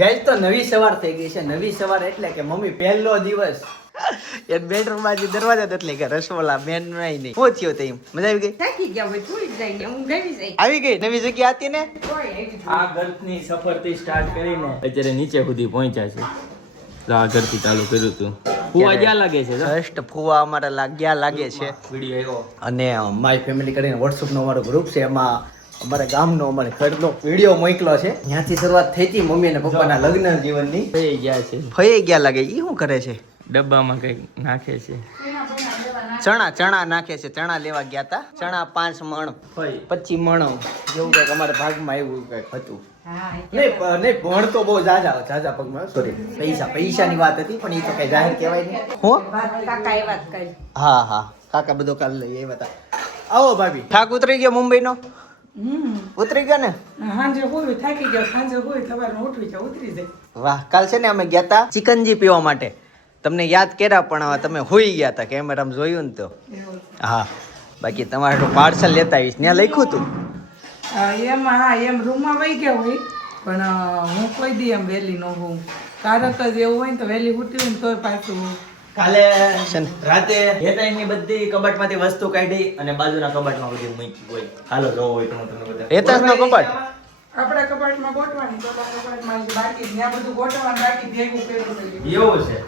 Guys તો નવી સવાર થઈ ગઈ છે. નવી સવાર એટલે કે મમ્મી પહેલો દિવસ એ બેડરૂમ માં જે દરવાજા એટલે કે રસોલા મેન નહીં શું થયો તે મજા આવી ગઈ? થાકી ગયા હોય થોડી જાય હું ગઈ જાય આવી ગઈ નવી જગ્યા હતી ને. આ ઘરની સફરથી સ્ટાર્ટ કરીને અત્યારે નીચે સુધી પહોંચ્યા છે. તો આ ઘરથી ચાલુ કર્યું હતું. ફુવા જ્યાં લાગે છે જસ્ટ ફુવા અમારે લાગ્યા લાગે છે. વિડીયો આવ્યો અને માય ફેમિલી કરીને WhatsApp નો અમારો ગ્રુપ છે, એમાં અમારા ગામનો અમારે ઘરનો વિડીયો મોકલો છે. ત્યાંથી શરૂઆત થઈ હતી મમ્મી અને પપ્પાના લગ્ન જીવનની. થઈ ગયા છે. ફઈ ગયા લાગે. ઈ શું કરે છે? ડબ્બામાં કઈક નાખે છે. ચણા નાખે છે. ચણા લેવા ગયા હતા. ચણા 5 મણ 25 મણ જેવું કઈક અમારા ભાગમાં એવું કઈક હતું. નહીં ભણ તો બહુ જાજા પગમાં સોરી પૈસાની વાત હતી, પણ એ તો કઈ જાહેર કહેવાય નહીં. હું કાકા એ વાત કરી. હા કાકા બધો કાલ લઈ આવ્યા હતા. આવો ભાભી. થાક ઉતરી ગયો મુંબઈનો? ઉતરી ગયો ને? સાંજે હોય થાકી ગયો, સાંજે હોય સવારમાં ઉઠવી જાય ઉતરી જાય. વાહ. કાલ છે ને અમે ગયા હતા ચિકનજી પીવા માટે. તમને યાદ કર્યા પણ હવે તમે હોઈ ગયા હતા કેમેરામાં જોયું ને તો. હા બાકી તમારે પાર્સલ લેતા આવીશ. ત્યાં લખ્યું હતું એમ રૂમમાં વહી ગયા હોય, પણ હું કોઈ દી એમ વહેલી ન હોઉં. કારણ જ એવું હોય ને તો વહેલી ઉઠી હોય ને તોય પાછું કાલે રાતે હેતાઈની બધી કબાટમાંથી વસ્તુ કાઢી અને બાજુના કબાટમાં બધી મૂકી હોય. હાલો જોવો હોય તો હું તમને બતાવું. હેતાઈનો કબાટ આપણા કબાટમાં ગોઠવાની, તો કબાટમાં બાકી ત્યાં બધું ગોઠવાનું બાકી ભેગું કર્યું. એવું છે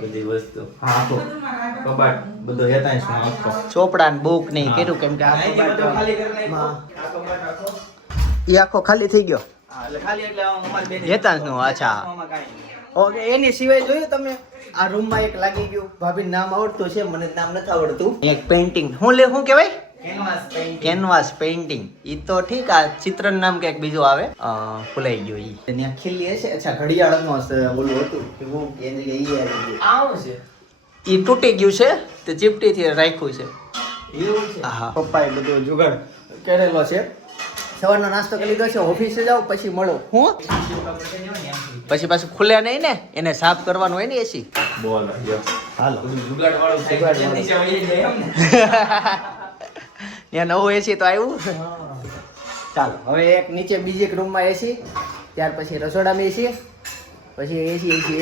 બધી વસ્તુ હા તો કબાટ બધો હેતાંશમાં આખો. ચોપડા ને બુક નહીં કર્યું કેમ કે આ કબાટ એ આખો ખાલી થઈ ગયો. હેતાંશનો. અચ્છા ઓકે. એની સિવાય જોયું તમે આ રૂમમાં એક લાગી ગયું. ભાભી નામ આવડતું છે, મને નામ નથી આવડતું. એક પેઇન્ટિંગ શું કહેવાય? Canvas painting. ઈ તો ઠીક. આ ચિત્રનું નામ કંઈક બીજું આવે, ભૂલાઈ ગયું. ઈ ત્યાં ખીલી હશે. અચ્છા ઘડિયાળનો ઓલું હતું એવું કે ઈ આવી ગયું. આવું છે. ઈ તૂટી ગયું છે તે ચીપટીથી રાખ્યું છે. એવું છે. હા પપ્પાએ બધો જુગાડ કરેલો છે. સવારનો નાસ્તો કરી લીધો છે. ઓફિસે જાવ પછી મળો. હું પછી પાછું ખુલે નહીં ને, એને સાફ કરવાનું હોય ને એસી. બોલ હાલો જુગાડ વાળું જુગાડ નીચે વળી જાય એમ ને. ત્યાં નવું એસી તો આવ્યું. ચાલો હવે એક નીચે બીજી એક રૂમમાં એસી, ત્યાર પછી રસોડામાં એસી, પછી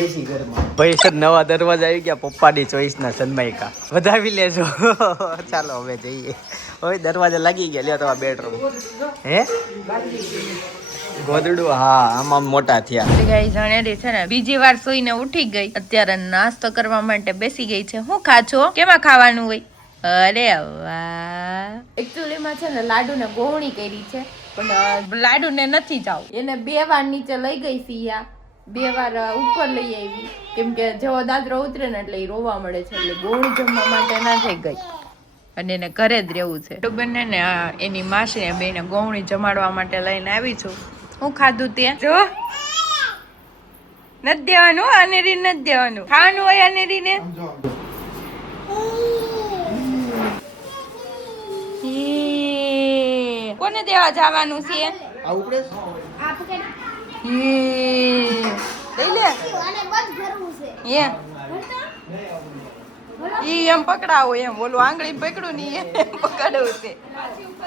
એસી ઘરમાં. ભાઈ સર નવા દરવાજા આવી ગયા પપ્પાની ચોઈસના સનમાઈકા. વધાવી લેજો. ચાલો હવે જઈએ. હવે દરવાજા લાગી ગયા. લ્યો તમારા બેડરૂમ. હે ગોદડું? હા આમાં મોટા થયા. ગઈ જાણેરી છે ને બીજી વાર સુઈને ઉઠી ગઈ. અત્યારે નાસ્તો કરવા માટે બેસી ગઈ છે. હું ખાજો? કેમાં ખાવાનું હોય? અરે વાહ. એકચ્યુઅલી માં છે ને લાડુ ને ગોવણી કરી છે, પણ લાડુ ને નથી જાવ. એને 2 વાર નીચે લઈ ગઈ સિયા, 2 વાર ઉપર લઈ આવી, કેમ કે જેવો દાદરો ઉતરે ને એટલે એ રોવા મળે છે, એટલે ગોવણી જમવા માટે ના થઈ ગઈ અને એને ઘરે જ રહેવું છે. બંને ને એની માસી ને બેને ગોવણી જમાડવા માટે લઈને આવી છું. હું ખાધું તે જો નથી દેવાનું. અનેરી નથી દેવાનું. ખાવાનું હોય અનેરી ને. કોને દેવા જવાનું છે? ઈ એમ પકડાવો એમ ઓલું આંગળી પકડું ની એમ પકડવું છે.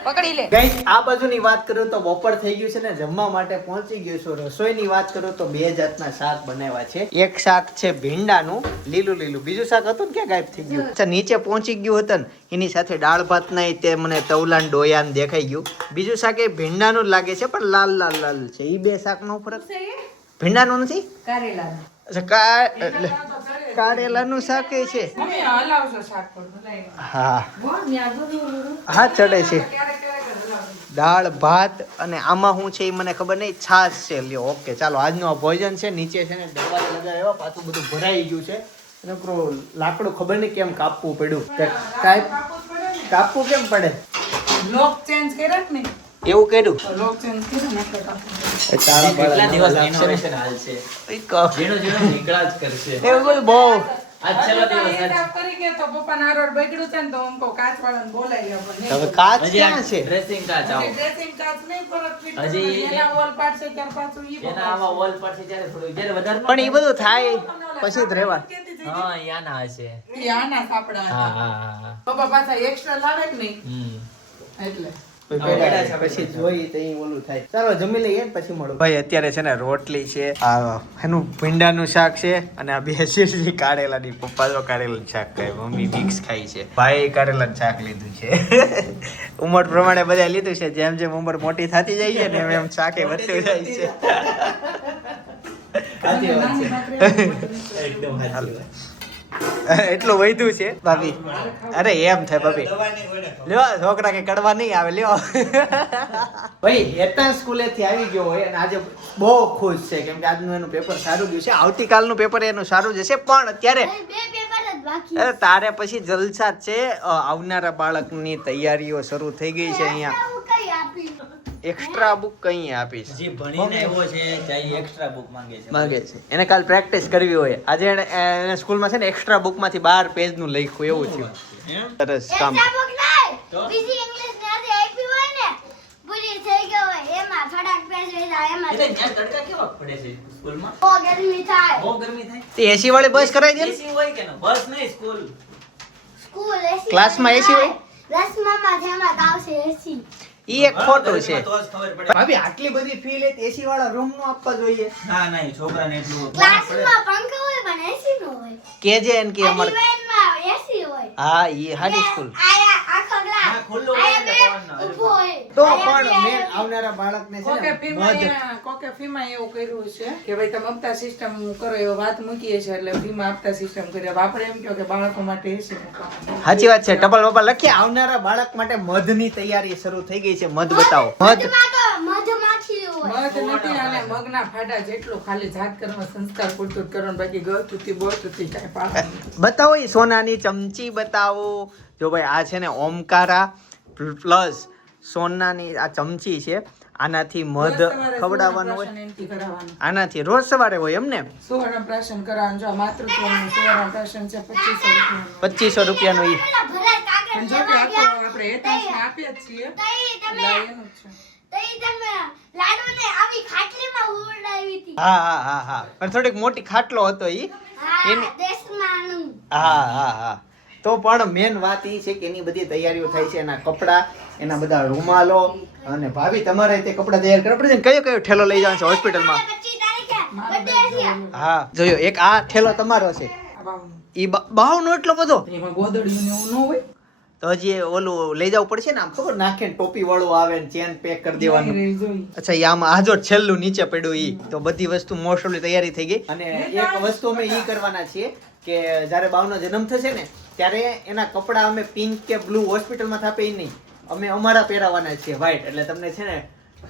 પકડી લે. ગાઈસ આ બાજુની વાત કરું તો બપોર થઈ ગયું છે ને જમવા માટે પહોંચી ગયો છું. રસોઈની વાત કરું તો 2 જાતના શાક બનાવ્યા છે. એક શાક છે ભીંડાનું લીલું. બીજું શાક હતું ને ક્યાં ગાયબ થઈ ગયું? અચ્છા નીચે પહોંચી ગયું હતું ને એની સાથે દાળ ભાત નહીં તે મને તવલાન ડોયાન દેખાઈ ગયું. બીજું શાક એ ભીંડાનું જ લાગે છે પણ લાલ છે. ઈ 2 શાકનો ફરક ભીંડાનું નથી, કારેલા. કારેલાનું શાક છે. મમ્મી હલાવશો શાક પર. હા ચડે છે. દાળ ભાત અને આમાં શું છે એ મને ખબર નહીં. છાશ છે. લ્યો ઓકે ચાલો આજનું આ ભોજન છે. નીચે છે ને દરવાજા લગાવ્યા પાછું બધું ભરાઈ ગયું છે. લાકડું ખબર નહીં કેમ કાપવું પડ્યું. કાપવું કેમ પડે? લોક ચેન્જ કર્યા કે નહીં? એવું કર્યું. લોક ચેન્જ કર્યા ને એટલે કાપવું. કેટલા દિવસ ઇનોવેશન હાલ છે. ઝીણું નીકળા જ કરશે. એવું બધું બહુ આજ છેલ્લો દિવસ આજ. કરી ગયા તો પપ્પાના હારોડ બગડ્યું છે ને તો અમકો કાચવાળાને બોલાવી આપણે. હવે કાચ હજી ક્યાં છે? ડ્રેસિંગ કાચ આવો. ડ્રેસિંગ કાચ નહીં પરત ફિટ. હજી એના વોલ પાર્ટ છે ત્યાર પાછું ઈ જેના આવા વોલ પર છે જ્યારે થોડું જ્યારે વધારે પણ એ બધું થાય પછી જ રહેવા. હા યાના હશે. ઈ આના સાપડા હા હતા. હા હા પપ્પા પાછા એક્સ્ટ્રા લાવે કે નહીં હમ એટલે પછી જોઈ તો ઈ ઓલું થાય. ચાલો જમી લઈએ ને પછી મળું. ભાઈ અત્યારે છે ને રોટલી છે, આ એનું ભીંડાનું શાક છે અને આ બે શીરજી કારેલાની. પપ્પા તો કારેલાનું શાક ખાય, મમ્મી મિક્સ ખાય છે, ભાઈ કારેલાનું શાક લીધું છે. ઉંમર પ્રમાણે બધા લીધું છે. જેમ જેમ ઉંમર મોટી થતી જાય છે ને એમ એમ શાકે વધતું જાય છે. એકદમ સાચી વાત. એટલું વધ્યું છે ભાભી. અરે એમ થાય ભાભી, લ્યો છોકરા કે કડવા નહીં આવે. લ્યો ભાઈ હેતા સ્કૂલે થી આવી ગયો હોય અને આજે બહુ ખુશ છે કેમ કે આજનું એનું પેપર સારું ગયું છે. આવતીકાલનું પેપર એનું સારું જશે પણ અત્યારે અરે તારે પછી જલસા જ છે. આવનારા બાળકની તૈયારીઓ શરૂ થઈ ગઈ છે. અહીંયા એક્સ્ટ્રા બુક કઈ આપીશ. જે ભણીને આવ્યો છે ત્યાં એક્સ્ટ્રા બુક માંગે છે. એને કાલ પ્રેક્ટિસ કરવી હોય. આજે એને સ્કૂલમાં છે ને એક્સ્ટ્રા બુક માંથી 12 પેજ નું લખ્યું એવું થયું. સરસ કામ. તે એસી વાળી બસ કરાવી દે. બસ નહીં, સ્કૂલ. ક્લાસમાં એસી હોય દસમામાં જેમાં આવશે એસી. ઈ એક ખોટું છે. તો જ ખબર પડે. ભાભી આટલી બધી ફી લે એસી વાળા રૂમ નું આપવા જોઈએ. ના નહીં, છોકરાને એટલું ક્લાસમાં પંખો હોય પણ એસી નો હોય. કેજે કે અમાર એલિવેનમાં એસી હોય. હા ઈ હાડી સ્કૂલ. આયા આખો ગ્લાસ. હા, ખુલ્લું હોય એટલે પવનનો. ઊભો હોય. તો આયા પણ બે મેં આવનારા બાળકને છે કોકે ને ફીમાં એવું કર્યું છે કે ભાઈ તમે હપ્તા સિસ્ટમ કરો એવો વાત મૂકીએ છીએ એટલે ફીમાં હપ્તા સિસ્ટમ કરી. હવે આપણે એમ કહો કે બાળકો માટે એસી મૂકો. સાચી વાત છે. ટપલ વપલ લખી આવનારા બાળક માટે મધની તૈયારી શરૂ થઈ ગઈ છે. મધ બતાવો. મધ મધમાં તો મધમાખી હોય. મધ નથી અને મગના ફાડા જેટલું ખાલી જાત કરવા સંસ્કાર પૂરતું જ કરવાનું, બાકી ગળતુંથી બોલતુંથી કાંઈ પાડવાનું નથી. બતાવો ઈ સોનાની ચમચી બતાવો. જો ભાઈ આ છે ને ઓમકારા પ્લસ સોનાની આ ચમચી છે. આનાથી મધ ખવડાવવાનું હોય. એનાથી કરાવવાનું. આનાથી રોજ સવારે હોય એમને સુવર્ણપ્રાશન કરાવવાનું. જો માતૃત્વનું સુવર્ણપ્રાશન છે 2500 રૂપિયાનું ઈ. પેલા ભરાય કાગળ પણ જો કે લેવા ગયા. આપણે હેતાંશને આપીએ જ છીએ. તઈ તમે એટલે એનું જ છે. તઈ તમે લાડુને આવી ખાટલીમાં ઉડાવી હતી. હા હા હા હા પણ થોડીક મોટી ખાટલો હતો ઈ. હા એની- દેશમાંનું. હા હા હા. તો પણ મેન વાત ઈ છે કે એની બધી તૈયારીઓ થાય છે. એના કપડા, એના બધા રૂમાલો અને ભાભી તમારે તે કપડા તૈયાર કરવા પડે છે. કયો કયો ઠેલો લઈ જવાનો છે હોસ્પિટલમાં? 25 તારીખે birthday છે. હા જોયો એક આ ઠેલો તમારો છે. આ બાવનું. ઈ બાવનો એટલો બધો એમાં ગોદડિયું ને એવું ન હોય. તો હજી એ ઓલું લઈ જવું પડશે ને. આમ ખબર નાખે ને ટોપી વાળું આવે ને ચેન પેક કરી દેવાનું. નહીં જોઈ. અચ્છા ઈ આમ આ જો છેલ્લું નીચે પડ્યું ઈ. તો બધી વસ્તુ મોસ્ટલી તૈયારી થઈ ગઈ. અને એક વસ્તુ અમે ઈ કરવાના છીએ કે જ્યારે બાવનો જન્મ થશે ને ત્યારે એના કપડા અમે પિંક કે બ્લુ હોસ્પિટલમાં થાપે ઈ નહીં, અમે અમારા પહેરાવાના છીએ વ્હાઈટ. એટલે તમને છે ને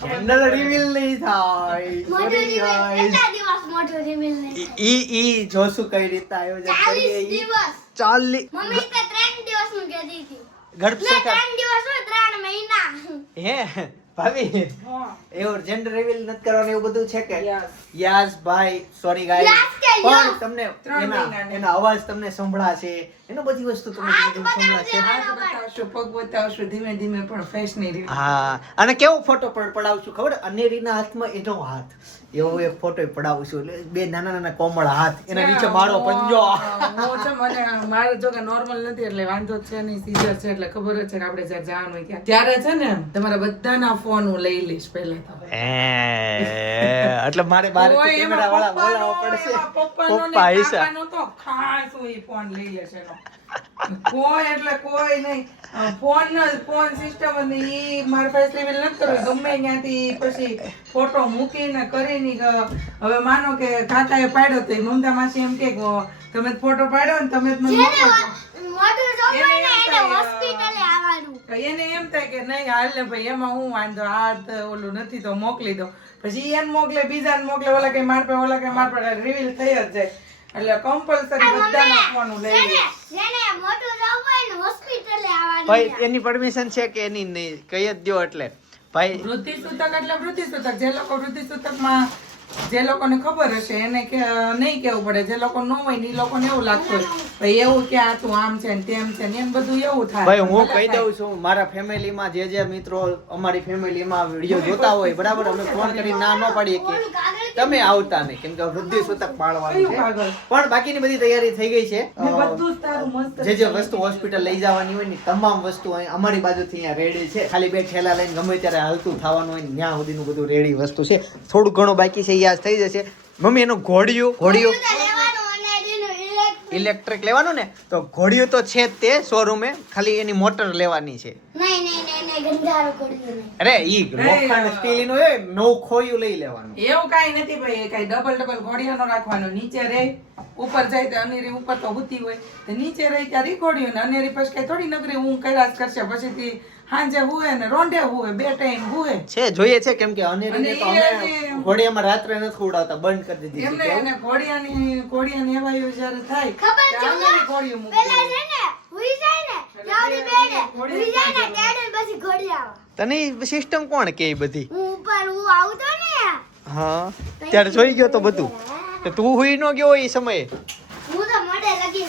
જેન્ડર રિવીલ નહીં થાય. મોઢું Sorry reveal. guys. કેટલા દિવસ મોઢું reveal નહીં થાય? ઈ જોશું કઈ રીતે આયોજન 40 કરીએ ઈ. દિવસ. 40 મમ્મી તો 3 દિવસનું કહેતી હતી. ગર્ભ ના, શેકા 3 દિવસ હોય 3 મહિના. હે ભાભી હા. એવું જેન્ડર રિવીલ નથી કરવાનું એવું બધું છે કે? Yes. યસ ભાઈ સોરી ગાઈસ. Yes કે પણ yes? તમને 3 એના મહિનાની. એના અવાજ તમને સંભળાશે. એનો બધી વસ્તુ તમને હાથ બધું સંભળાશે. બતાવજો. હાથ બતાવશું, પગ બતાવશું, ધીમે ધીમે પણ ફેસ નહીં રહ્યું. હા અને કેવો ફોટો પડાવશું ખબર? અનેરીના હાથમાં એનો હાથ એવો એક ફોટો પડાવશું. એટલે બે નાના નાના કોમળ હાથ, એના નીચે મારો પંજો. હું છે મને મારે જો કે નોર્મલ નથી એટલે વાંધો જ છે નહીં, સીઝર છે એટલે ખબર જ છે કે આપણે જ્યારે જવાનું હોય ત્યાં ત્યારે છે ને તમારા બધાના ફોન હું લઈ લઈશ પહેલા તો. એટલે મારે બાર કોઈ એમાં કેમેરા વાળા પપ્પાનો, બોલાવવા પડશે. એમાં પપ્પાનો ને પપ્પા હિસા. કાકાનો તો ખાસ હોય ફોન લઈ લેશે એનો. કોઈ એટલે કોઈ નહીં. ફોન સિસ્ટમ અને ઈ મારા ફેસ રિવીલ નથી કરવું. ગમે ત્યાંથી પછી ફોટો મૂકીને કરીને હવે માનો કે કાકાએ પાડ્યો તો ઈ મમતા માસી એમ કે તમે ફોટો પાડ્યો ને તમે જ મને જેને મોકલો. મોઢું જોવું હોય ને એને એને એમ થાય, હોસ્પિટલે આવવાનું. તો એને એમ થાય કે નહીં હાલ ને ભાઈ એમાં હું વાંધો આ તો ઓલું નથી તો મોકલી દો. પછી એને મોકલે, બીજાને મોકલે, ઓલા કઈ માર પે, ઓલા કઈ માર પે, રિવીલ થઈ જ જાય. એટલે કમ્પલસરી બધાના ફોન હું લઈ લઈશ. જેને મોઢું જોવું હોય ને હોસ્પિટલે આવવાનું. ભાઈ એની પરમિશન છે કે એની નહીં? કહી જ દ્યો એટલે ભાઈ. વૃદ્ધિ સૂતક એટલે વૃદ્ધિ સૂતક. જે લોકો વૃદ્ધિ સૂતકમાં જે લોકોને ખબર હશે એને નહીં કેવું પડે, જે લોકો ન હોય ને એ લોકોને એવું લાગતું હોય ભાઈ એવું કે આ તું આમ છે ને તેમ છે ને એમ બધું એવું થાય. ભાઈ હું કહી દઉં છું, મારા ફેમિલીમાં જે મિત્રો અમારી ફેમિલીમાં વિડીયો જોતા હોય બરાબર, અમે ફોન કરીને ના ન પાડીએ કે તમે આવતા નહીં, કેમ કે વૃદ્ધિ સૂતક પાળવાનું છે. કાગળ પણ બાકીની બધી તૈયારી થઈ ગઈ છે. ને બધું જ તારું મસ્ત જે વસ્તુ હોસ્પિટલ લઈ જવાની હોય ને તમામ વસ્તુ અમારી બાજુથી અહીંયા રેડી છે. ખાલી બે ઠેલા લઈને ગમે ત્યારે હાલતું થવાનું હોય ને ત્યાં સુધીનું બધું રેડી વસ્તુ છે. થોડું ઘણું બાકી છે, યાદ થઈ જશે. મમ્મી એનું ઘોડિયું ઇલેક્ટ્રિક લેવાનું ને, તો ઘોડિયું તો છે જ તે શોરૂમે, ખાલી એની મોટર લેવાની છે. અરે ઈ લોખંડ સ્ટીલ નું હોય, નવું ખોયું લઈ લેવાનું. એવું કાઈ નથી ભાઈ, કાઈ ડબલ ઘોડિયાનો રાખવાનો. નીચે રે ઉપર જાય તો અનેરી ઉપર તો હુતી હોય તો નીચે રહી ત્યાં રીખોડ્યું ને અનેરી પછી કઈ થોડી નકરી ઊંઘ કર્યા જ કરશે. પછીથી સાંજે હુએ ને રોંઢે હુએ, 2 ટાઈમ હુએ છે જોઈએ છે, કેમ કે અનેરીને તો અને અમે એ ઘોડિયામાં રાત્રે નથી ઉડાવતા, બંધ કરી દીધી એમને છે. એને ઘોડિયાની એવાયું જ્યારે થાય ખબર છે ત્યારે અનેરી ઘોડિયું મૂકી પેલા છે ને હુઈ જાય ને ત્યાંની બેડે હુઈ જાય ને ત્યારે પછી ઘોડી આવે. તને સિસ્ટમ કોણ કે ઈ બધી? હું ઉપર હું આવતો ને હા, ત્યારે જોઈ ગયો તો બધું. તો તું હુઈ ન ગયો એ સમયે? હું તો મોઢે લગી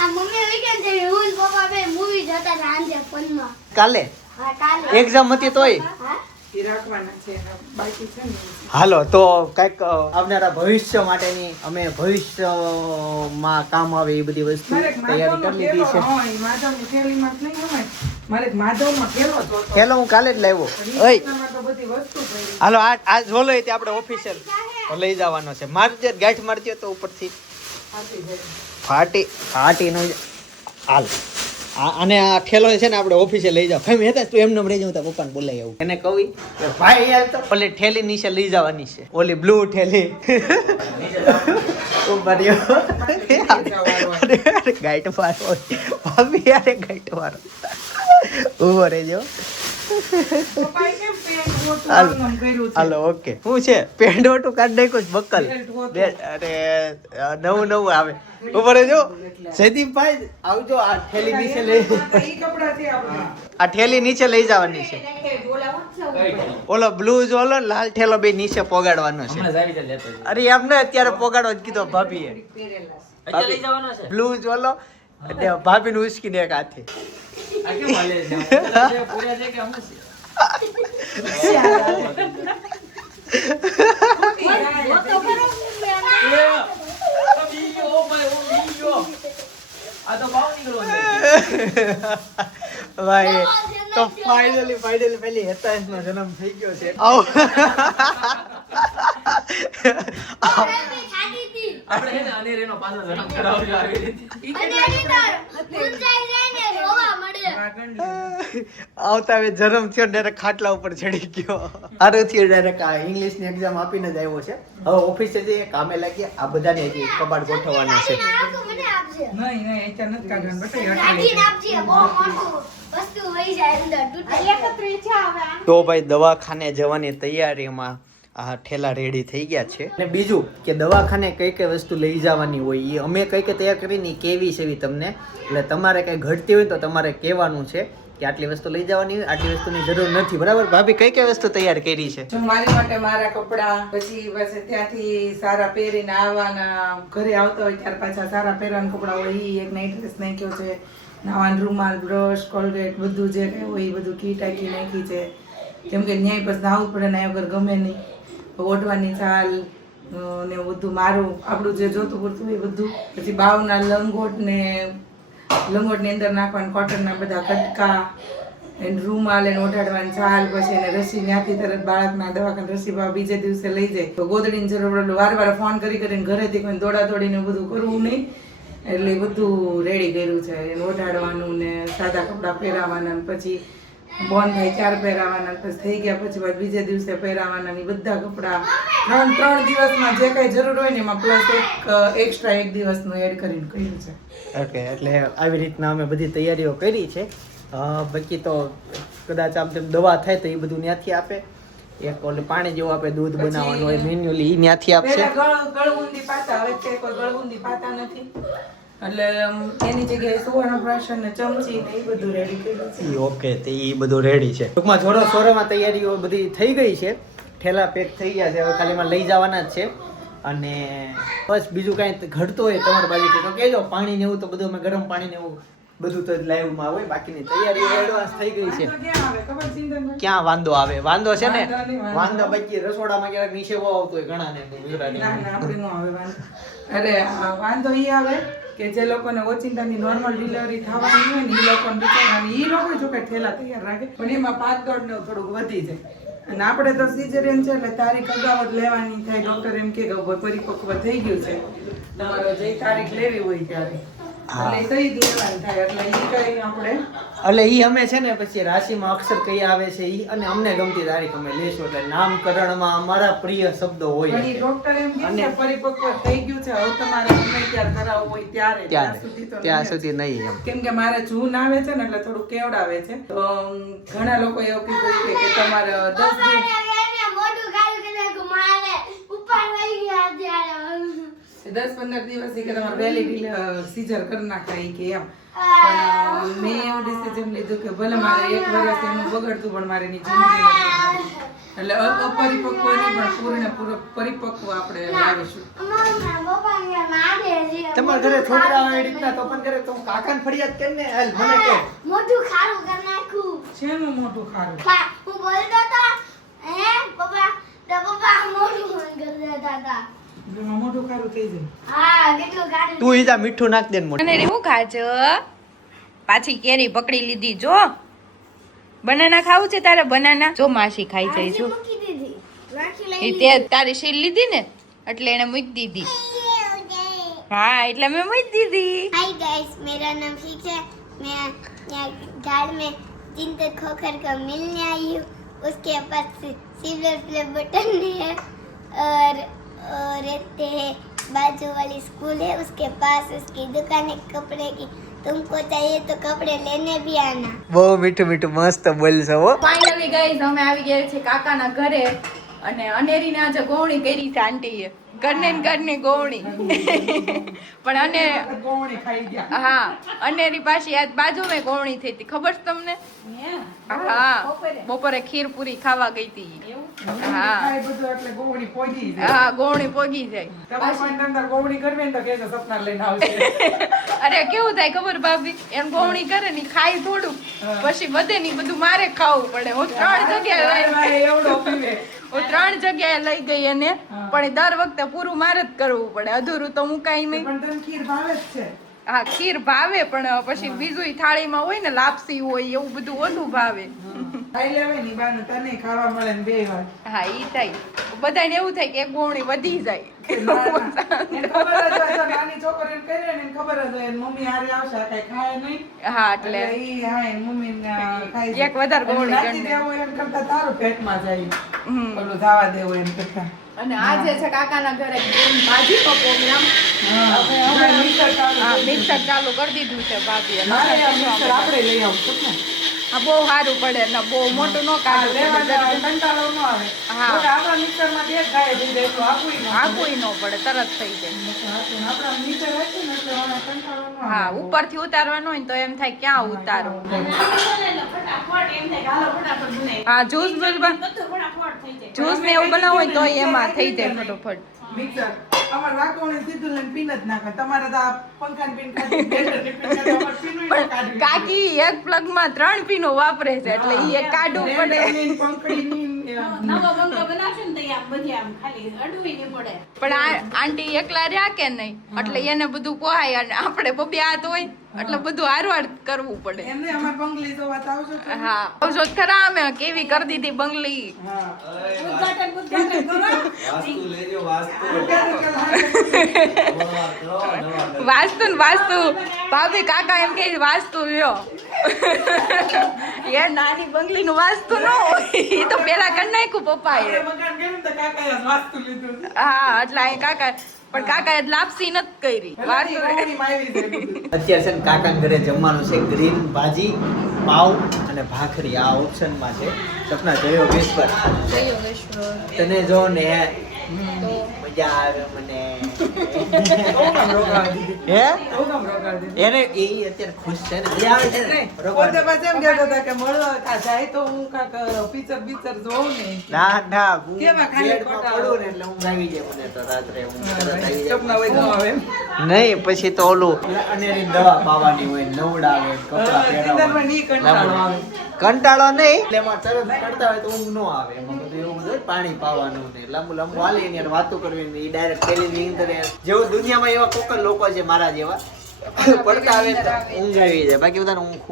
આ મમ્મી વીકેન્ડ છે હું ને પપ્પા બે મૂવી જોતા હતા સાંજે ફોનમાં. કાલે હા કાલે એક્ઝામ હતી તોય? હા ઈ રાખવાના છે બાકી છે ને. હાલો તો કઈક આવનારા ભવિષ્ય માટેની અમે ભવિષ્યમાં કામ આવે એ બધી વસ્તુ મારે એક તૈયારી માધવનો કરી લીધી થેલો, છે. હા, ઈ માધવની થેલીમાં જ નહીં હોય. મારે એક માધવનો થેલો જોતો. પેલો હું કાલે જ લાવ્યો. પણ ઈ ઓય થેલામાં તો બધી વસ્તુ પડી. હાલો આ બોલો તે આપણે ઓફિશિયલ લઈ જવાનો છે. મારજે ગાંઠ મારજો તો ઉપરથી આપી દે. ફાટી નો હાલ. અને આ ઠેલો છે ને આપણે ઓફિસે લઈ જાવ. ફેમ હેતા તું એમને રહી જાવ તો પપ્પાને બોલાવી આવું. એને કહી કે ભાઈ યાર તો ઓલી ઠેલી નીચે લઈ જવાની છે, ઓલી બ્લુ ઠેલી. ઉભર્યો ગાઈટ મારો ભાભી યાર ગાઈટ મારો ઉભો રહેજો. પપ્પાએ કેમ પેન્ટ મોટું હાલ. આમ કર્યું છે? Hello okay. શું છે પેન્ટ ઓટું કાઢી નાખ્યું છે બક્કલ. બેલ્ટ હોતું. અરે નવું આવે. ઉભો રહેજો જયદીપભાઈ, આવજો. આ ઠેલી નીચે લઈ ઈ કપડાથી આપણે. આ ઠેલી નીચે લઈ જવાની છે. ઓલો બ્લુ ઓલો લાલ ઠેલો બે નીચે પોગાડવાનો છે. હમણાં જાવી લેતો જજો. અરે એમને અત્યારે પોગાડવા જ કીધો ભાભીએ. અત્યારે લઈ જવાનો છે? બ્લુ ઓલો એટલે ભાભીને ઉસકીને એક હાથે. આ કેમ હાલે છે? પૂરા છે કે હમણાં છે? આ તો બાવ નીકળો છે. ભાઈ તો ફાઇનલી પેલી હેતાંશ નો જન્મ થઈ ગયો છે. આવો મમ્મી ખાતી હતી આપણે હે ને અનેરીનો પાછો જન્મ કરાવજો આવી રીતે. અને એની તો ઊંચાઈ જાય ને રોવા મળે. વાગણ લે. આવતા હવે જન્મ થયો ડાયરેક્ટ ખાટલા ઉપર ચડી ગયો. આરોથી ડાયરેક્ટ આ ઇંગ્લિશની એક્ઝામ આપીને જ આવ્યો છે. હવે ઓફિસે જઈએ, કામે લાગીએ. આ બધાને હજી કબાટ ગોઠવવાના છે. મને આપજે નહીં અત્યારે નથી કાઢવાનું બેટા, ઈ રાખીને અટલી આપજે બહુ મોટું વસ્તુ વહી જાય અંદર તૂટે. એકત્રિત છે હવે આ. તો ભાઈ દવાખાને જવાની તૈયારીમાં આ ઠેલા રેડી થઈ ગયા છે. અને બીજું કે દવાખાને કઈ કઈ વસ્તુ લઈ જવાની હોય એ અમે કઈ કઈ તૈયાર કરીને કેવી છે એવી તમને, એટલે તમારે કઈ ઘટતી હોય તો તમારે કહેવાનું છે કે આટલી વસ્તુ લઈ જવાની હોય, આટલી વસ્તુની જરૂર નથી. બરાબર ભાભી, કઈ કઈ વસ્તુ તૈયાર કરી છે? જો મારી માટે મારા કપડા, પછી બસ ત્યાંથી સારા પહેરીને આવવાના, ઘરે આવતા હોય ત્યારે પાછા સારા પહેરવાના કપડા હોય ઈ એક નાઈટ ડ્રેસ નાખ્યો છે, નાવાનો રૂમાલ, બ્રશ, કોલગેટ બધું જે કઈ હોય એ બધું કીટ આખી નાખી છે. કેમ કે ન્યાય પછી નાવું પડે ને વગર ગમે નહીં. ઓઢવાની ચાલ ને બધું મારું આપણું જે જોતું પૂરતું હોય એ બધું. પછી બાવના લંગોટની અંદર નાખવાના કોટનના બધા કટકા, એને રૂમાલ એને ઓઢાડવાની ચાલ, પછી એને રસી ત્યાંથી તરત બાળકના દવાખાને રસી ભાવ બીજે દિવસે લઈ જાય. તો ગોદડીની જરૂર પડે વાર ફોન કરીને ઘરેથી કોઈ દોડા દોડીને બધું કરવું નહીં. એટલે એ બધું રેડી કર્યું છે. એને ઓઢાડવાનું ને સાદા કપડાં પહેરાવાના ને પછી બોન થાય ચાર પહેરાવાના, પછી થઈ ગયા પછી બાદ બીજે દિવસે પહેરાવાના ને બધા કપડાં ત્રણ દિવસમાં જે કઈ જરૂર હોય ને એમાં પ્લસ એક એક્સ્ટ્રા એક દિવસનું એડ કરીને કર્યું છે. ઓકે, એટલે આવી રીતના અમે બધી તૈયારીઓ કરી છે. બાકી તો કદાચ આમ તેમ દવા થાય તો એ બધું ત્યાંથી આપે. એક ઓલે પાણી જેવું આપે, દૂધ બનાવવાનું હોય મેન્યુઅલી, એ ત્યાંથી આપશે. પહેલા ગળગુંદી પાતા, હવે તે કોઈ ગળગુંદી પાતા નથી. એટલે એની જગ્યાએ સુવર્ણ પ્રાશન ને ચમચી ને એ બધું રેડી કર્યું છે. ઓકે, તો એ બધું રેડી છે. ટૂંકમાં જોરો સોરોમાં તૈયારીઓ બધી થઈ ગઈ છે. ઠેલા પેક થઈ ગયા છે, હવે ખાલી એમાં લઈ જવાના જ છે. અને બસ બીજું કાંઈ ઘટતું હોય તમારી બાજુથી તો કહેજો. પાણી ને એવું તો બધું અમે ગરમ પાણી ને એવું બધું તો લાઈવમાં હોય, બાકીની તૈયારી એડવાન્સ થઈ ગઈ છે. તો ક્યાં આવે ખબર ચિંતન ક્યાં વાંધો આવે? વાંધો છે ને, વાંધો નહીં, વાંધો વાંધો બાકી રસોડામાં ક્યારેક નીચે આવતો હોય ઘણા ને ગુજરાતી. ના ના આપણે નો આવે વાંધો. અરે આ વાંધો ઈ આવે કે જે લોકોને ઓચિંતાની નોર્મલ ડિલિવરી થવાની હોય ને એ લોકોને બિચારાને એ લોકો જો કે ઠેલા તૈયાર રાખે, પણ એમાં 5 દોડ ને થોડુંક વધી જાય. અને આપણે તો સિઝેરિયન છે એટલે તારીખ અગાઉ જ લેવાની થાય. ડોક્ટર એમ કે પરિપક્વ થઈ ગયું છે, તમારો જે તારીખ લેવી હોય ત્યારે એટલે કઈ જ લેવાની થાય. એટલે ઈ કઈ આપણે એટલે ઈ અમે છે ને પછી રાશિમાં અક્ષર કઈ આવે છે ઈ અને અમને ગમતી તારીખ અમે લેશું. એટલે નામકરણમાં અમારા પ્રિય શબ્દો હોય પણ ઈ ડોક્ટર એમ કે છે પરિપક્વ થઈ ગયું છે, હવે તમારે ગમે ત્યારે કરાવવું હોય ત્યારે. ત્યાં સુધી નહીં એમ. કેમ કે મારે જૂન આવે છે ને એટલે થોડું કેવડાવે છે, તો ઘણા લોકો એવું કીધું કે તમારે 10 દિવસ મોટું ગાયું કે મારે ઉપર વહી ગયા ત્યારે 10-15 દિવસ કે તમારે વહેલી સીઝર કરી નાખાય કે એમ. પણ મેં એવું ડિસિઝન લીધું કે ભલે મારે 1 વર્ષ એનું બગડતું પણ મારે એની જિંદગી નથી. એટલે અપરિપક્વ નહીં પણ પૂર્ણ પરિપક્વ આપણે લાવીશું. તમારા ઘરે છોકરા હોય એ રીતના તો પણ કરે તો કાકાને ફરિયાદ કરીને હાલ મને કે મોટું ખારું કરી નાખું. શેનું મોટું ખારું? હું બોલતો હતો હે પપ્પા, તો પપ્પા મોટું કરી દેતા હતા. એમાં મોટું ખારું થઈ જાય. હા કેટલું ગાડી તું ઈજા મીઠું નાખ દે ને મોઢે. અને શું ખાજો? પાછી કેરી પકડી લીધી. જો બનાના ખાવું છે તારે? બનાના જો માસી ખાઈ જાય. જો મૂકી દીધી, રાખી લઈ એ તે તારી શીલ લીધી ને એટલે એને મૂકી દીધી. हाँ એટલે मैं मूक दीदी. हाय गाइस, मेरा नाम ठीक है. मैं यहाँ झाड़ में चिंतन खोकर का मिलने आई हूँ. उसके पास सिल्वर प्ले बटन है और रहते हैं बाजू वाली स्कूल है उसके पास. उसकी दुकान है कपड़े की. तुमको चाहिए तो कपड़े लेने भी आना. બહુ મીઠું મીઠું મસ્ત બોલશે હો. ફાઇનલી ગાઈઝ અમે આવી ગયા છે કાકાના ઘરે અને અનેરીને આજે ગોવણી કરી છે આંટીએ. ઘરની ગોવણી પણ અને ગોવણી ખાઈ ગયા. હા અનેરી પાછી આજ બાજુમાં ગોવણી થઈ હતી, ખબર છે તમને? હા બપોરે ખીર પૂરી ખાવા ગઈ હતી. હા ખાય બધું એટલે ગોવણી પોગી જાય. હા ગોવણી પોગી જાય. તમારે પણ અંદર ગોવણી કરવી ને તો કહેજો સપના લઈને આવશે. અરે કેવું થાય ખબર ભાભી, એમ ગોવણી કરે ને ખાય થોડું પછી વધે ને બધું મારે ખાવું પડે. હું 3 જગ્યાએ એવડો પીવે. હું 3 જગ્યાએ લઈ ગઈ એને, પણ દર વખતે પૂરું મારે જ કરવું પડે, અધૂરું તો મુકાય નહીં. પણ તને ખીર ભાવે જ છે. હા ખીર ભાવે પણ પછી બીજું થાળીમાં હોય ને લાપસી હોય એવું બધું ઓછું ભાવે. ખાઈ લેવાય ની બાને તને ખાવા મળે ને 2 વાર. હા ઈ થાય. બધાને એવું થાય કે એક ગોવણી વધી જાય. એને ખબર જ હોય તો નાની છોકરીને કહે ને એને ખબર જ હોય એની મમ્મી હારે આવશે આ કઈ ખાય નહીં. હા એટલે ઈ હા એની મમ્મી ખાઈ જાય. એક વધારે ગોવણી નાખી દેવું એમ કરતા તારું પેટમાં જાય. ઓલું ધાવા દેવું એમ કરતા. અને આજે છે કાકાના ઘરે ભાજીનો પ્રોગ્રામ. હવે મિક્સર ચાલુ. હા મિક્સર ચાલુ કરી દીધું છે ભાભીએ. મારે આ મિક્સર આપણે લઈ આવશું ને. હા બહુ સારું પડે ને બહુ મોટું ન કાઢવું લેવા પડે. જવા કંટાળો ન આવે. હા. તો આપણા મિક્સરમાં બે ગાય થઈ જાય તો આપું ન આખું ન પડે, તરત થઈ જાય. આપણા મિક્સર રાખીએ ને એટલે ઓલા કંટાળો ન આવે. હા ઉપરથી ઉતારવાનું હોય ને તો એમ થાય ક્યાં ઉતારું. હા જ્યુસ જ્યુસ ને એવું બનાવવું હોય તો એમાં થઈ જાય ફટોફટ. મિક્સર અમાર વાકોને સીધું લઈને પીન જ નાખે. તમારે તો આ પંખાની પીન કાઢી બેટરની પીન કાઢી અમાર પીનું ય ન કાઢવી. કાકી એક પ્લગ માં 3 પીનો વાપરે છે એટલે ઈ એક કાઢવું પડે. બેટરની, પંખડીની, પણ આ આંટી એકલા રહ્યા કે નહીં એટલે એને બધું પોહાય અને આપણે બબે હાથ હોય એટલે બધું હારવાર કરવું પડે. એમને અમાર બંગલી જોવા તો આવજો તો. હા આવજો તો ખરા અમે કેવી કરી દીધી બંગલી. હા. વાસ્તુ ને વાસ્તુ ભાભી કાકા એમ કે વાસ્તુ લ્યો. એ નાની બંગલી નું વાસ્તુ ન હોય, એ તો પેલા કરી નાખ્યું પપ્પાએ. આપણે મકાન કર્યું ને તો કાકાએ વાસ્તુ લીધું. હા એટલે અહીં કાકા પણ કાકાએ લાપસી નથી કરી. પેલાથી ગોળીમાં આવી જાય બધું. અત્યારે છે ને કાકાના ઘરે જમવાનું છે ગ્રીન ભાજી, પાવ અને ભાખરી. આ ઓપ્શનમાં છે. સપના જયો વિશ્વર તને જો ને મજા આવે મને. બહુ કામ રોકાવા દીધી. હે બહુ કામ રોકાવા દીધી. એને એ અત્યારે ખુશ છે ને એ આવે છે ને નહીં, રોકવા પોતે પાછા એમ કહેતા હતા કે મળવા જાય તો હું કાંક પિક્ચર જોઉં ને. ના ના હું કેવા ખાલી બેડમાં ખોટા પડું ને એટલે ઊંઘ આવી જાય મને તો રાત્રે ઊંઘ તરત આવી જાય. સપના હોય ન આવે એમ. નહીં પછી તો ઓલું અનેરી દવા પાવાની હોય નવડાવે કપડા સિંદરમાં ની કંટાળો આવે. કંટાળો નહીં એટલે એમાં તરત કરતા હોય તો ઊંઘ ન આવે એમાં બધું એવું બધું હોય, પાણી પાવાનું ને લાંબુ લાંબુ હાલી ને યાર વાતો કરવી ને એ ડાયરેક્ટ પેલી અંદર જેવું દુનિયામાં એવા કોકર લોકો છે મારા જેવા પડતા આવે તો ઊંઘ આવી જાય બાકી બધાને ઊંઘ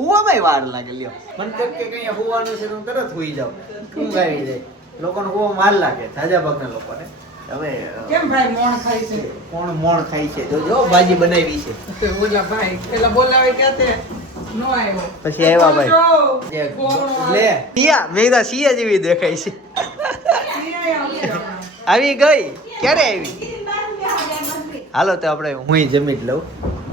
હુવામાં વાર લાગે લ્યો મને તો કે કઈ હુવાનું છે તો હું તરત હુઈ જાઉં ઊંઘ આવી જાય લોકોને હુવામાં વાર લાગે તાજા ભાગના લોકોને હવે કેમ ભાઈ મોણ ખાય છે? કોણ મોણ ખાય છે જો ભાજી બનાવી છે ઓલા ભાઈ પેલા બોલાવે ક્યાંતે નો આવ્યો. પછી આવ્યા ભાઈ જો, કોણ લે સિયા મેં કીધું સિયા જેવી દેખાય છે આવી ગઈ ક્યારે આવી હાલો તો આપણે હું જમી જ લઉં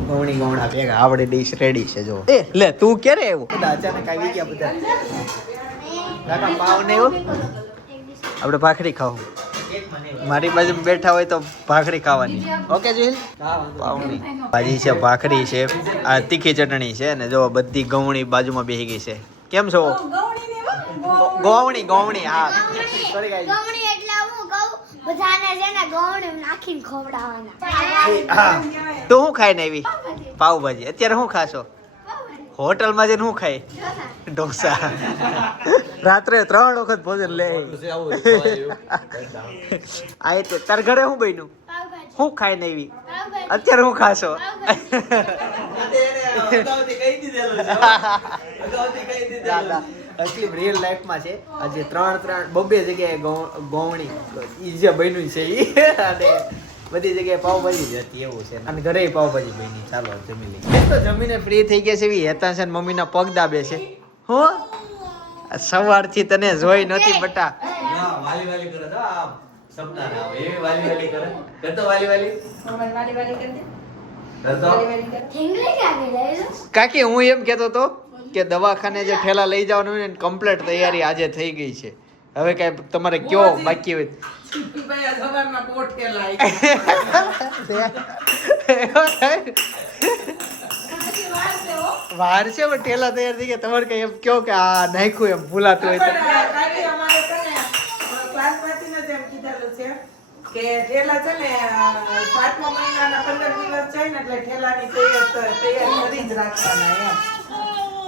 ગવણી ગવણા ભેગા આપણે ડીશ રેડી છે જો એ લે તું ક્યારે આવ્યો બધા અચાનક આવી ગયા બધા કાકા પાવ ને આવ્યો આપણે ભાખરી ખાવું મારી બાજુ બેઠા હોય તો ભાખરી ખાવાની ઓકે જોઈલ પાવની ભાજી છે ભાખરી છે આ તીખી ચટણી છે ને જો બધી ગવણી બાજુમાં બેસી ગઈ છે કેમ છો ગવણી હા સોરી ગાઈસ ગમણી એટલે હું કહું બધાને છે ને ગવણી નાખીને ખવડાવવાના. હા તો હું ખાઈને આવી પાવભાજી અત્યારે હું ખાશો હોટલમાં જઈને હું ખાઈ ઢોસા રાત્રે 3 વખત ભોજન લે આ તે તાર ઘરે હું બન્યું પાવભાજી. હું ખાઈને આવી પાવભાજી. અત્યારે હું ખાશો દાદા અસલી રિયલ લાઈફમાં છે આજે 3 જગ્યાએ ગોવણી ઈ જે બન્યું છે ઈ અને બધી જગ્યાએ પાવભાજી જ હતી એવું છે અને ઘરે પાવભાજી બની ચાલો જમી લઈએ તો જમીને ફ્રી થઈ ગયા છે એવી હેતા છે મમ્મીના પગ દાબે છે હો સવારથી તને જોઈ નથી બટા વાલી વાલી કરે તો આ સપના ના આવે એવી વાલી વાલી કરે કરતો વાલી વાલી કરતો ઠીંગલી ક્યાં ગઈ લો? કાકી હું એમ કહેતો તો કે દવાખાને જે ઠેલા લઈ જવાનું હોય ને કમ્પ્લીટ તૈયારી આજે થઈ ગઈ છે હવે કઈ તમારે કયો બાકી હોય ભાઈ આ સવારમાં પોઠેલા આવી. વાર છે પણ ઠેલા તૈયાર થઈ ગયા તમારે કઈ એમ કયો કે આ નાખ્યું એમ ભૂલાતું હોય તો પણ કાકી અમારે છે ને ક્લાસમાંથી ને એમ કીધેલું છે કે ઠેલા છે ને 7મા મહિનાના 15 દિવસ જાય ને એટલે ઠેલાની તૈયાર કરી જ રાખવાના એમ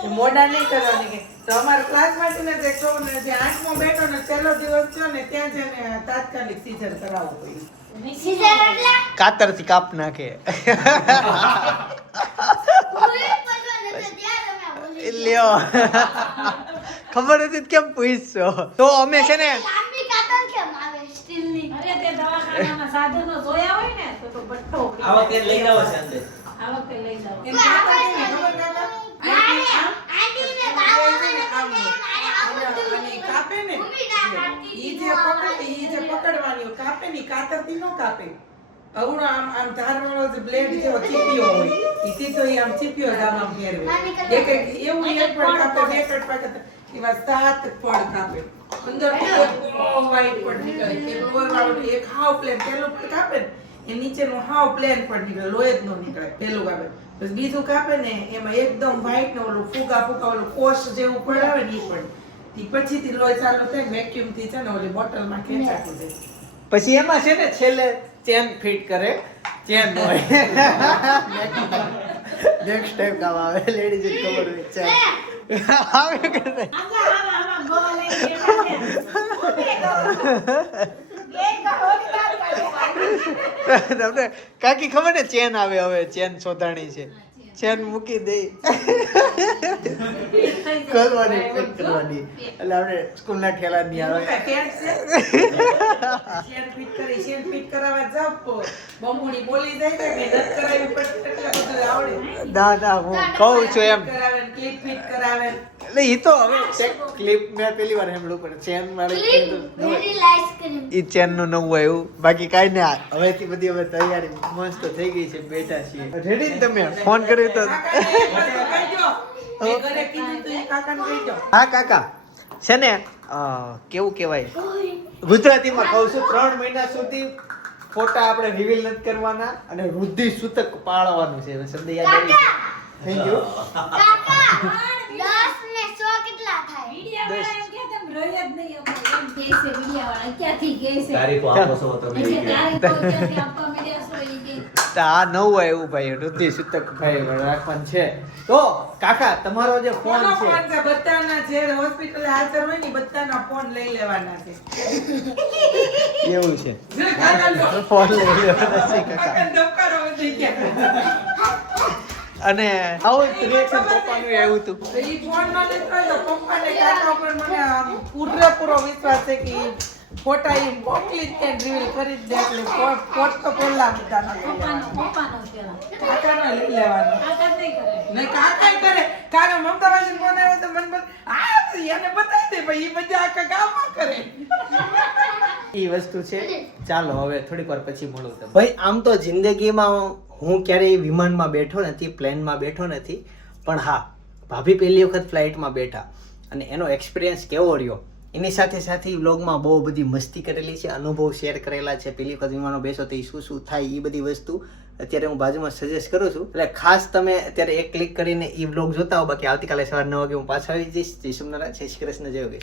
કે મોડા નહીં કરવાની કે તો અમારા ક્લાસમાંથી ને જે છોકરો જે 8મો બેઠો ને છેલ્લો દિવસ થયો ને ત્યાં જઈને તાત્કાલિક સીઝર કરાવવું પડ્યું. સીઝર એટલે કાતરથી કાપ નાખે બોલી પડવા નતો ત્યારે અમે બોલી. લ્યો ખબર હતી તો કેમ પૂછશો તો અમે છે ને લાંબી કાતર કેમ આવે સ્ટીલની? અરે તે દવાખાનાના સાધનો જોયા હોય ને તો ભઠ્ઠો આ વખતે લઈ જાવ છે અંદર આ વખતે લઈ જાઓ. એમ કહેતા હતા ને, ખબર કાકા? આંટીને બાવા અને કાપે ને ઈ જે પકડવાની હોય, કાપે ને ઈ કાતરથી ન કાપે અવળો આમ ધારવાળો જે બ્લેડ જેવો ચીપિયો હોય ઈ સીધો ઈ આમ ચીપિયો જ આમ ફેરવે એક એવું એક પણ કાપે બે કટ પાકે એવા 7 પડ કાપે અંદર વ્હાઈટ પડ નીકળે એક ગોળવાળો એક હાવ પ્લેન પેલું પડ કાપે ને એ નીચેનું હાવ પ્લેન પડ નીકળે લોહી જ ન નીકળે પેલું કાપે પછી બીજું કાપે ને એમાં એકદમ વ્હાઈટ ને ઓલું ફૂગા ઓલું કોષ જેવું પડ આવે ને ઈ પડ ઈ પછીથી લોહી ચાલુ થાય વેક્યુમ થી છે ને ઓલી બોટલમાં ખેંચાતું જાય પછી એમાં છે ને છેલ્લે ચેન ફિટ કરે ચેન હોય નેક્સ્ટ ટાઈમ કામ આવે લેડીઝ ખબર હોય ચેન આવે કે નહીં? આમાં ગોવા લઈ તમને કાકી ખબર ને ચેન આવે હવે ચેન શોધાણી છે ચેન મૂકી દે કરવાની ફિટ કરવાની એટલે આપણે સ્કૂલના ઠેલા ની આવે શેન ફિટ કરાવવા જાવ તો બમુડી બોલી જાય કે નથી કરાવી પછી એટલે બધું આવડે ના ના હું કહું છું એમ કરાવે ક્લિપ ફિટ કરાવે એટલે ઈ તો હવે ક્લિપ મેં પેલી વાર સાંભળ્યું પણ ચેન મારી વેનીલા આઈસ્ક્રીમ. ઈ ચેન નું નવું આવ્યું બાકી કાઈ ના હવેથી બધી હવે તૈયારી મસ્ત થઈ ગઈ છે બેઠા છીએ રેડી ને તમે ફોન કર્યો તો ઘરે કીધું તો એ કાકાને કહી દો હા કાકા છે ને કેવું કહેવાય ગુજરાતીમાં કહું છું 3 મહિના સુધી ફોટા આપણે રિવીલ નથી કરવાના અને રુધિર સૂતક પાળવાનું છે શબ્દ યાદ આવી થેન્ક યુ કાકા 10 ને 100 કેટલા થાય? મીડિયાવાળા એમ કે તેમ રહે જ નહીં અમારે. એમ કહે છે મીડિયાવાળા. ક્યાંથી કહે છે? તારીખો આપો છો તમે એટલે એ કે. તારીખો ક્યાંથી આપવા માંડ્યા છો એ કહે. તો આ નવું આવ્યું ભાઈ રુધિર સૂતક ભાઈ રાખવાનું છે તો કાકા તમારો જે ફોન કોનો છે ફોન છે? બધાના જે હોસ્પિટલે હાજર હોય ને બધાના ફોન લઈ લેવાના છે. એવું છે જો કાકાનો ફોન લઈ લેવાના છે કાકા કાકાને ધબકારો વધી ગયા. અને આવું રિએક્શન પપ્પાનું આવ્યું હતું તો ઈ ફોન માં લીધો હોય તો પપ્પાને કાકા ઉપર મને આમ પૂરેપૂરો વિશ્વાસ છે કે ઈ ફોટા ઈ મોકલી જ દે રિવીલ કરી જ દે એટલે ફોટ તો પેલા બધાના લઈ લેવાના. પપ્પાનો પેલા. કાકાનો લઈ લેવાનો. કાકા જ નહીં કરે. નહીં કાકાય કરે. કાકા મમતા માસીને ફોન આવ્યો તો મને એને બતાવી દે ભાઈ ઈ બધા આખા ગામમાં કરે. એ વસ્તુ છે ચાલો હવે થોડીક વાર પછી મળું તમને ભાઈ આમ તો જિંદગીમાં હું ક્યારેય વિમાનમાં બેઠો નથી પ્લેનમાં બેઠો નથી પણ હા ભાભી પહેલી વખત ફ્લાઇટમાં બેઠા અને એનો એક્સપિરિયન્સ કેવો રહ્યો એની સાથે સાથે વ્લોગમાં બહુ બધી મસ્તી કરેલી છે અનુભવ શેર કરેલા છે પહેલી વખત વિમાનમાં બેસો તો એ શું થાય એ બધી વસ્તુ અત્યારે હું બાજુમાં સજેસ્ટ કરું છું એટલે ખાસ તમે અત્યારે એક ક્લિક કરીને એ વ્લોગ જોતા હો બાકી આવતીકાલે સવારે 9 વાગે હું પાછા આવી જઈશ જય સોમનાથ જય શ્રી કૃષ્ણ જય યોગેશ